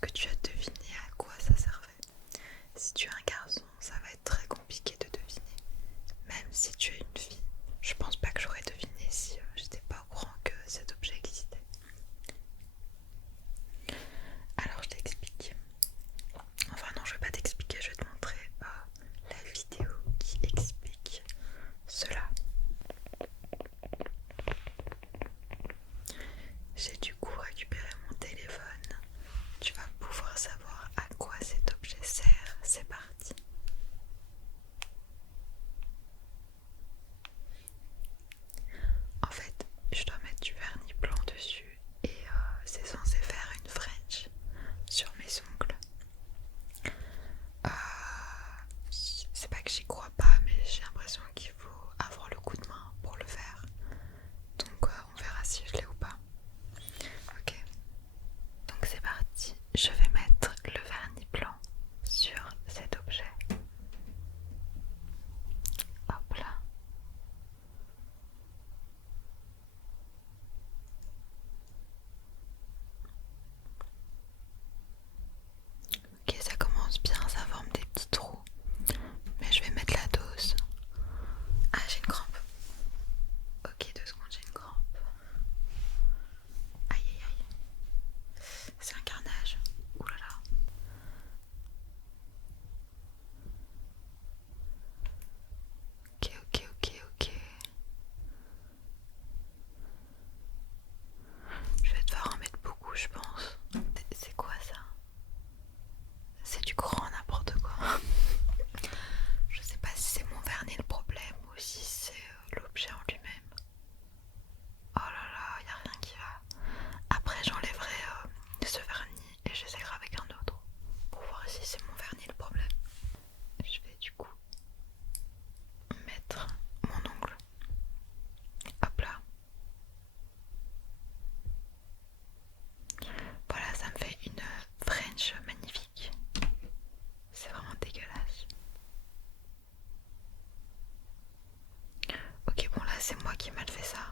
que tu as deviné à quoi ça servait? Si tu es un garçon, ça va être très compliqué de deviner. Même si tu es une fille, je pense pas que j'aurais deviné si j'étais pas au courant que cet objet existait. Alors je t'explique. Enfin non, je vais pas t'expliquer, je vais te montrer la vidéo qui explique cela. J'ai du coup récupéré mon téléphone. Tu vas pouvoir savoir à quoi cet objet sert. C'est parti. En fait, je dois mettre du vernis blanc dessus et c'est censé faire une French sur mes ongles. C'est pas que j'y crois pas, mais j'ai l'impression qu'il faut avoir le coup de main pour le faire. Donc on verra si je l'ai ou pas. Ok, donc c'est parti. Je vais mettre le vernis blanc sur cet objet. Hop là. Ok, ça commence bien, ça forme des petits trous. Mais je vais mettre la dose. Ah, j'ai une crampe. Ok, 2 secondes, j'ai une crampe. Aïe aïe aïe. C'est un carnage. Ouh là là. Ok, ok, ok, ok. Je vais devoir en mettre beaucoup, je pense. C'est quoi ça? C'est du grand n'importe quoi. Je sais pas si c'est mon vernis le problème ou si c'est l'objet en lui-même. Oh là là, y a rien qui va. Après j'enlèverai ce vernis et j'essaierai avec un autre pour voir si c'est mon vernis le problème. Je vais du coup mettre mon ongle. Hop là. Voilà, ça me fait une French magnifique. C'est vraiment dégueulasse. Ok, bon là c'est moi qui ai mal fait ça.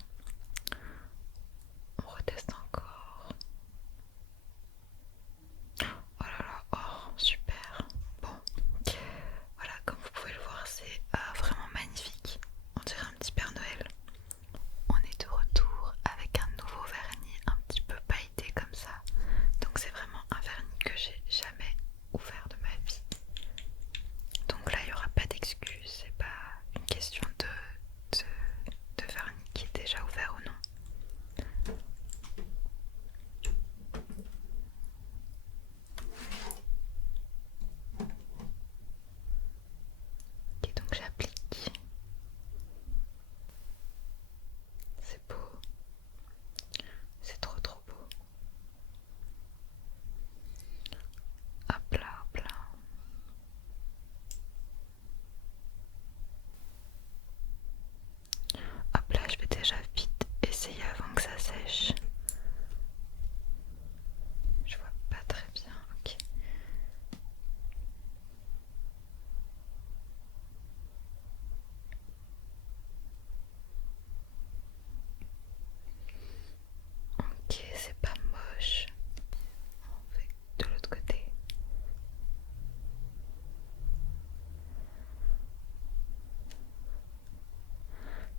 On reteste encore. Oh là là, oh super. Bon, voilà, comme vous pouvez le voir, c'est vraiment magnifique. On dirait un petit Père Noël. On est de retour avec un nouveau vernis un petit peu pailleté comme ça. Donc c'est vraiment un vernis que j'ai jamais ouvert de ma vie. Donc là il n'y aura pas d'excuse, c'est pas une question de vernis qui est déjà ouvert ou non. Ok, donc j'applique. C'est beau. C'est trop trop beau. Hop là, hop là. Hop là, je vais déjà vite essayer avant que ça sèche. Je vois pas très bien, ok. Ok, c'est pas moche. On fait de l'autre côté.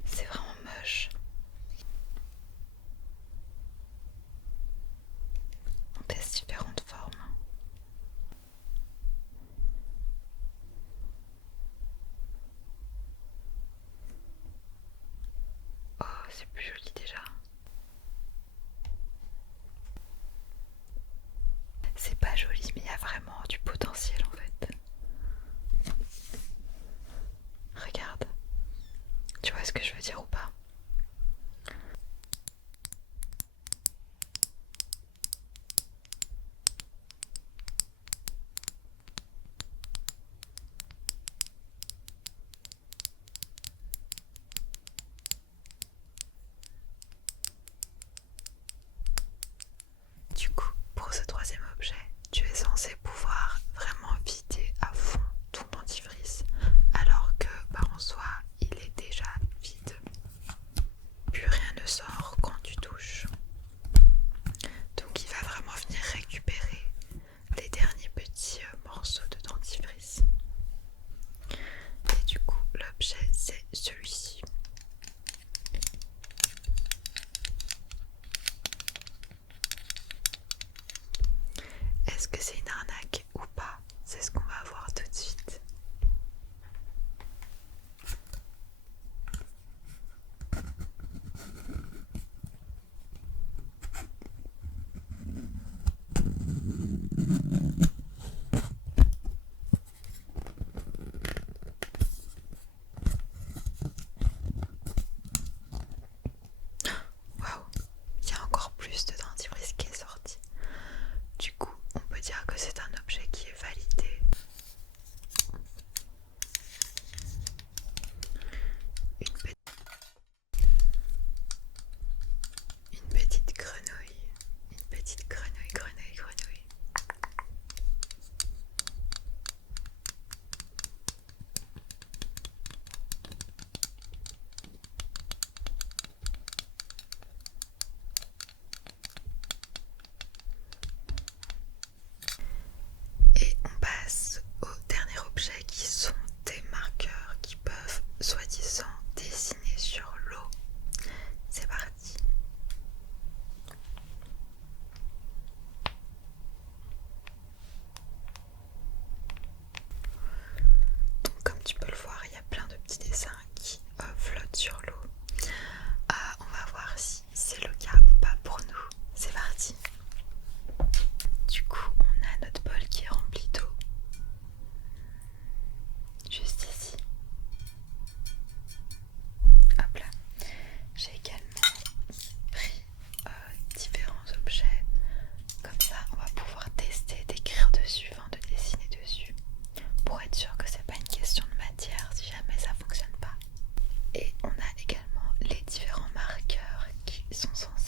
C'est vraiment moche. On teste différentes formes. Oh, c'est plus joli déjà. C'est pas joli, mais il y a vraiment du potentiel en fait. Regarde. Tu vois ce que je veux dire ou pas? Du coup, pour ce troisième objet, tu es censé pouvoir vraiment vider à fond ton dentifrice, alors que en soi, il est déjà vide. sont censés